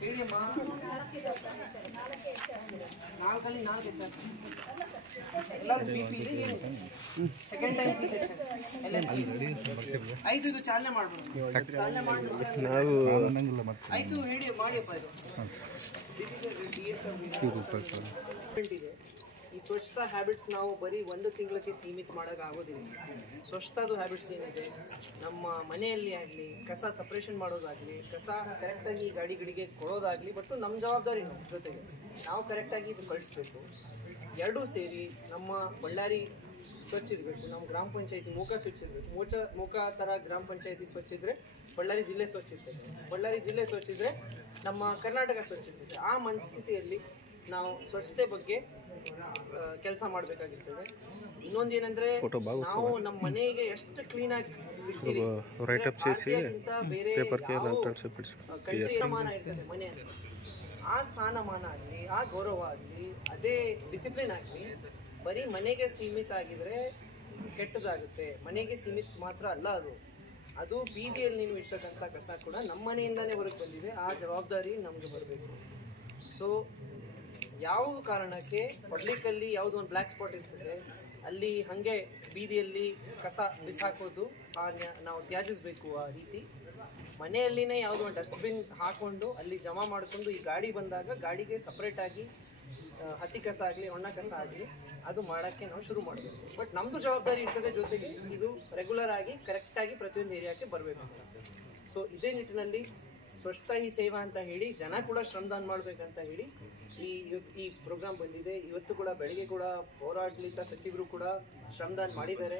ಹೇಳಿಯಮ್ಮ, 4 ಎಲ್ಲರೂ BP ಇದೆ. Second time ಆಯ್ತು, ಇದು ಚಾಲನೆ ಮಾಡ್ಬೋದು. ಚಾಲನೆ ಮಾಡಿ ನಾವು ಆಯ್ತು ಹೇಳಿ ಮಾಡಿಯಪ್ಪ. ಇದು ಇದೆ. ಈ ಸ್ವಚ್ಛತಾ ಹ್ಯಾಬಿಟ್ಸ್ ನಾವು ಬರೀ 1 ತಿಂಗಳಿಗೆ ಸೀಮಿತ ಮಾಡೋಕ್ಕಾಗೋದಿಲ್ಲ. ಸ್ವಚ್ಛತಾದು ಹ್ಯಾಬಿಟ್ಸ್ ಏನಿದೆ, ನಮ್ಮ ಮನೆಯಲ್ಲಿ ಆಗಲಿ ಕಸ ಸಪ್ರೇಷನ್ ಮಾಡೋದಾಗಲಿ, ಕಸ ಕರೆಕ್ಟಾಗಿ ಗಾಡಿಗಳಿಗೆ ಕೊಡೋದಾಗಲಿ, ಬಟ್ ನಮ್ಮ ಜವಾಬ್ದಾರಿ ನಮ್ಮ ಜೊತೆಗೆ ನಾವು ಕರೆಕ್ಟಾಗಿ ಇದು ಕಳಿಸ್ಬೇಕು. ಎರಡೂ ಸೇರಿ ನಮ್ಮ ಬಳ್ಳಾರಿ ಸ್ವಚ್ಛ ಇರಬೇಕು, ನಮ್ಮ ಗ್ರಾಮ ಪಂಚಾಯತಿ ಮುಖ ಸ್ವಚ್ಛ ಇರಬೇಕು. ಮುಖ ಥರ ಗ್ರಾಮ ಪಂಚಾಯತಿ ಸ್ವಚ್ಛ ಇದ್ದರೆ ಬಳ್ಳಾರಿ ಜಿಲ್ಲೆ ಸ್ವಚ್ಛ ಇರ್ತದೆ, ಬಳ್ಳಾರಿ ಜಿಲ್ಲೆ ಸ್ವಚ್ಛ ಇದ್ದರೆ ನಮ್ಮ ಕರ್ನಾಟಕ ಸ್ವಚ್ಛ ಇರ್ತದೆ. ಆ ಮನಸ್ಥಿತಿಯಲ್ಲಿ ನಾವು ಸ್ವಚ್ಛತೆ ಬಗ್ಗೆ ಕೆಲಸ ಮಾಡಬೇಕಾಗಿರ್ತದೆ. ಇನ್ನೊಂದೇನೆಂದರೆ, ನಾವು ನಮ್ಮ ಮನೆಗೆ ಎಷ್ಟು ಕ್ಲೀನಾಗಿ ಬೇರೆ ಸ್ಥಾನಮಾನ ಇರ್ತದೆ ಮನೆಯಲ್ಲಿ, ಆ ಸ್ಥಾನಮಾನ ಆಗಲಿ, ಆ ಗೌರವ ಆಗಲಿ, ಅದೇ ಡಿಸಿಪ್ಲಿನ್ ಆಗಲಿ ಬರೀ ಮನೆಗೆ ಸೀಮಿತ ಆಗಿದ್ರೆ ಕೆಟ್ಟದಾಗುತ್ತೆ. ಮನೆಗೆ ಸೀಮಿತ ಮಾತ್ರ ಅಲ್ಲ, ಅದು ಬೀದಿಯಲ್ಲಿ ನೀವು ಇರ್ತಕ್ಕಂಥ ಕಸ ಕೂಡ ನಮ್ಮ ಮನೆಯಿಂದನೇ ಹೊರಗೆ ಬಂದಿದೆ. ಆ ಜವಾಬ್ದಾರಿ ನಮಗೆ ಬರಬೇಕು. ಸೊ ಯಾವ ಕಾರಣಕ್ಕೆ ಪಬ್ಲಿಕ್ಕಲ್ಲಿ ಯಾವುದೋ ಒಂದು ಬ್ಲ್ಯಾಕ್ ಸ್ಪಾಟ್ ಇರ್ತದೆ, ಅಲ್ಲಿ ಹಾಗೆ ಬೀದಿಯಲ್ಲಿ ಕಸ ಬಿಸಾಕೋದು ನಾವು ತ್ಯಾಜಿಸಬೇಕು. ಆ ರೀತಿ ಮನೆಯಲ್ಲಿನೇ ಯಾವುದೋ ಒಂದು ಡಸ್ಟ್ಬಿನ್ ಹಾಕ್ಕೊಂಡು ಅಲ್ಲಿ ಜಮಾ ಮಾಡಿಕೊಂಡು ಈ ಗಾಡಿ ಬಂದಾಗ ಗಾಡಿಗೆ ಸಪ್ರೇಟಾಗಿ ಹಸಿ ಕಸ ಆಗಲಿ ಒಣ ಕಸ ಆಗಲಿ ಅದು ಮಾಡೋಕ್ಕೆ ನಾವು ಶುರು ಮಾಡಬೇಕು. ಬಟ್ ನಮ್ಮದು ಜವಾಬ್ದಾರಿ ಇರ್ತದೆ, ಜೊತೆಗೆ ಇದು ರೆಗ್ಯುಲರ್ ಆಗಿ ಕರೆಕ್ಟಾಗಿ ಪ್ರತಿಯೊಂದು ಏರಿಯಾಕ್ಕೆ ಬರಬೇಕು. ಸೊ ಇದೇ ನಿಟ್ಟಿನಲ್ಲಿ ಸ್ವಚ್ಛತಾ ಹಿ ಸೇವಾ ಅಂತ ಹೇಳಿ ಜನ ಕೂಡ ಶ್ರಮದಾನ ಮಾಡಬೇಕಂತ ಹೇಳಿ ಈ ಪ್ರೋಗ್ರಾಮ್ ಬಂದಿದೆ. ಇವತ್ತು ಕೂಡ ಬೆಳಗ್ಗೆ ಕೂಡ ಪೌರಾಡಳಿತ ಸಚಿವರು ಕೂಡ ಶ್ರಮದಾನ ಮಾಡಿದ್ದಾರೆ.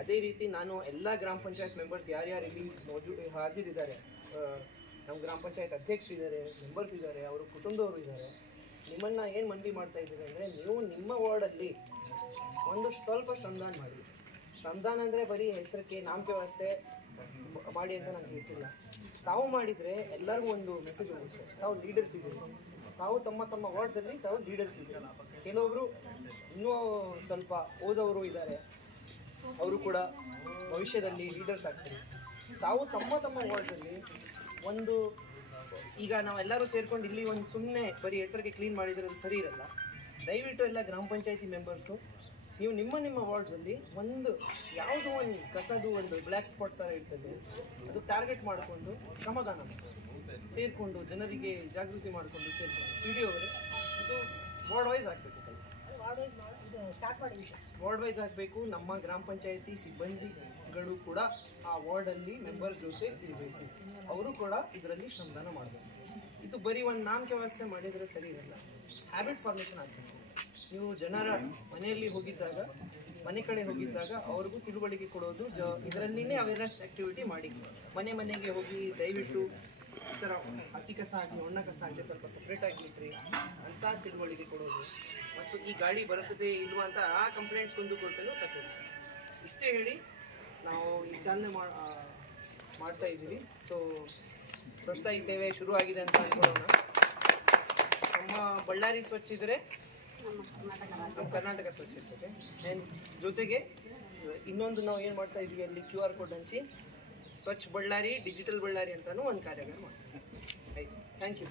ಅದೇ ರೀತಿ ನಾನು ಎಲ್ಲ ಗ್ರಾಮ ಪಂಚಾಯತ್ ಮೆಂಬರ್ಸ್ ಯಾರ್ಯಾರು ಇಲ್ಲಿ ಹಾಜರಿದ್ದಾರೆ, ನಮ್ಮ ಗ್ರಾಮ ಪಂಚಾಯತ್ ಅಧ್ಯಕ್ಷರಿದ್ದಾರೆ, ಮೆಂಬರ್ಸ್ ಇದ್ದಾರೆ, ಅವರು ಕುಟುಂಬದವರು ಇದ್ದಾರೆ, ನಿಮ್ಮನ್ನು ಏನು ಮನವಿ ಮಾಡ್ತಾ ಇದ್ದೀರಿ ಅಂದರೆ, ನೀವು ನಿಮ್ಮ ವಾರ್ಡಲ್ಲಿ ಒಂದು ಸ್ವಲ್ಪ ಶ್ರಮದಾನ ಮಾಡಿ. ಶ್ರಮದಾನ ಅಂದರೆ ಬರೀ ಹೆಸರಿಗೆ ನಾಮಕೆ ವ್ಯವಸ್ಥೆ ಮಾಡಿ ಅಂತ ನಾನು ಹೇಳ್ತಿಲ್ಲ. ತಾವು ಮಾಡಿದರೆ ಎಲ್ಲರಿಗೂ ಒಂದು ಮೆಸೇಜ್ ಹೋಗುತ್ತೆ, ತಾವು ಲೀಡರ್ಸ್ ಇದ್ದೀರಿ, ತಾವು ತಮ್ಮ ವಾರ್ಡ್ಸಲ್ಲಿ ತಾವು ಲೀಡರ್ಸ್ ಇದ್ದೀರಿ. ಕೆಲವೊಬ್ಬರು ಇನ್ನೂ ಸ್ವಲ್ಪ ಓದೋರು ಇದ್ದಾರೆ, ಅವರು ಕೂಡ ಭವಿಷ್ಯದಲ್ಲಿ ಲೀಡರ್ಸ್ ಆಗ್ತಾರೆ. ತಾವು ತಮ್ಮ ವಾರ್ಡ್ಸಲ್ಲಿ ಒಂದು, ಈಗ ನಾವೆಲ್ಲರೂ ಸೇರ್ಕೊಂಡು ಇಲ್ಲಿ ಒಂದು ಸುಮ್ಮನೆ ಬರೀ ಹೆಸರಿಗೆ ಕ್ಲೀನ್ ಮಾಡಿದರೆ ಅದು ಸರಿ ಇರಲ್ಲ. ದಯವಿಟ್ಟು ಎಲ್ಲ ಗ್ರಾಮ ಪಂಚಾಯತಿ ಮೆಂಬರ್ಸು ನೀವು ನಿಮ್ಮ ವಾರ್ಡ್ಸಲ್ಲಿ ಯಾವುದೋ ಒಂದು ಕಸದು ಒಂದು ಬ್ಲ್ಯಾಕ್ ಸ್ಪಾಟ್ ಥರ ಇರ್ತದೆ, ಅದು ಟಾರ್ಗೆಟ್ ಮಾಡಿಕೊಂಡು ಶ್ರಮದಾನ ಸೇರಿಕೊಂಡು ಜನರಿಗೆ ಜಾಗೃತಿ ಮಾಡಿಕೊಂಡು ಸೇರಿಕೊಂಡು PDO ಅವರೇ ಇದು ವಾರ್ಡ್ ವೈಸ್ ಆಗಬೇಕು. ವಾರ್ಡ್ ವೈಸ್ ಆಗಬೇಕು. ನಮ್ಮ ಗ್ರಾಮ ಪಂಚಾಯತಿ ಸಿಬ್ಬಂದಿಗಳು ಕೂಡ ಆ ವಾರ್ಡಲ್ಲಿ ಮೆಂಬರ್ ಜೊತೆ ಇರಬೇಕು, ಅವರು ಕೂಡ ಇದರಲ್ಲಿ ಶ್ರಮದಾನ ಮಾಡಬೇಕು. ಇದು ಬರೀ ಒಂದು ನಾಮಕೆ ವ್ಯವಸ್ಥೆ ಮಾಡಿದರೆ ಸರಿ ಇರಲ್ಲ, ಹ್ಯಾಬಿಟ್ ಫಾರ್ಮೇಷನ್ ಆಗಬೇಕು. ನೀವು ಜನರ ಮನೆಯಲ್ಲಿ ಹೋಗಿದ್ದಾಗ, ಮನೆ ಕಡೆ ಹೋಗಿದ್ದಾಗ ಅವ್ರಿಗೂ ತಿಳುವಳಿಕೆ ಕೊಡೋದು, ಇದರಲ್ಲಿನೇ ಅವೇರ್ನೆಸ್ ಆ್ಯಕ್ಟಿವಿಟಿ ಮಾಡಿ. ಮನೆಗೆ ಹೋಗಿ ದಯವಿಟ್ಟು ಈ ಥರ ಹಸಿ ಕಸ ಆಗಲಿ ಒಣ ಕಸ ಆಗಲಿ ಸ್ವಲ್ಪ ಸಪ್ರೇಟಾಗಿ ಇಟ್ರಿ ಅಂತ ತಿಳುವಳಿಕೆ ಕೊಡೋದು, ಮತ್ತು ಈ ಗಾಡಿ ಬರುತ್ತದೆ ಇಲ್ವಾ ಅಂತ ಆ ಕಂಪ್ಲೇಂಟ್ಸ್ ಕೊಡ್ತೇನೆ ತಕ್ಕೋದು. ಇಷ್ಟೇ ಹೇಳಿ ನಾವು ಈ ಚಾಲನೆ ಮಾಡ್ತಾ ಇದ್ದೀವಿ. ಸೊ ಸ್ವಚ್ಛತಾ ಈ ಸೇವೆ ಶುರು ಆಗಿದೆ ಅಂತ ಅನ್ಕೊಳ್ಳೋಣ. ನಮ್ಮ ಬಳ್ಳಾರಿ ಸ್ವಚ್ಛ ಇದ್ದರೆ ನಮ್ಮ ಕರ್ನಾಟಕ ಸ್ವಚ್ಛ ಇರ್ತದೆ. ಜೊತೆಗೆ ಇನ್ನೊಂದು ನಾವು ಏನು ಮಾಡ್ತಾ ಇದ್ದೀವಿ, ಅಲ್ಲಿ QR ಕೋಡ್ ಹಂಚಿ ಸ್ವಚ್ಛ ಬಳ್ಳಾರಿ ಡಿಜಿಟಲ್ ಬಳ್ಳಾರಿ ಅಂತಲೂ ಒಂದು ಕಾರ್ಯಕ್ರಮ ಮಾಡ್ತೀವಿ. ಆಯಿತು, ಥ್ಯಾಂಕ್ ಯು.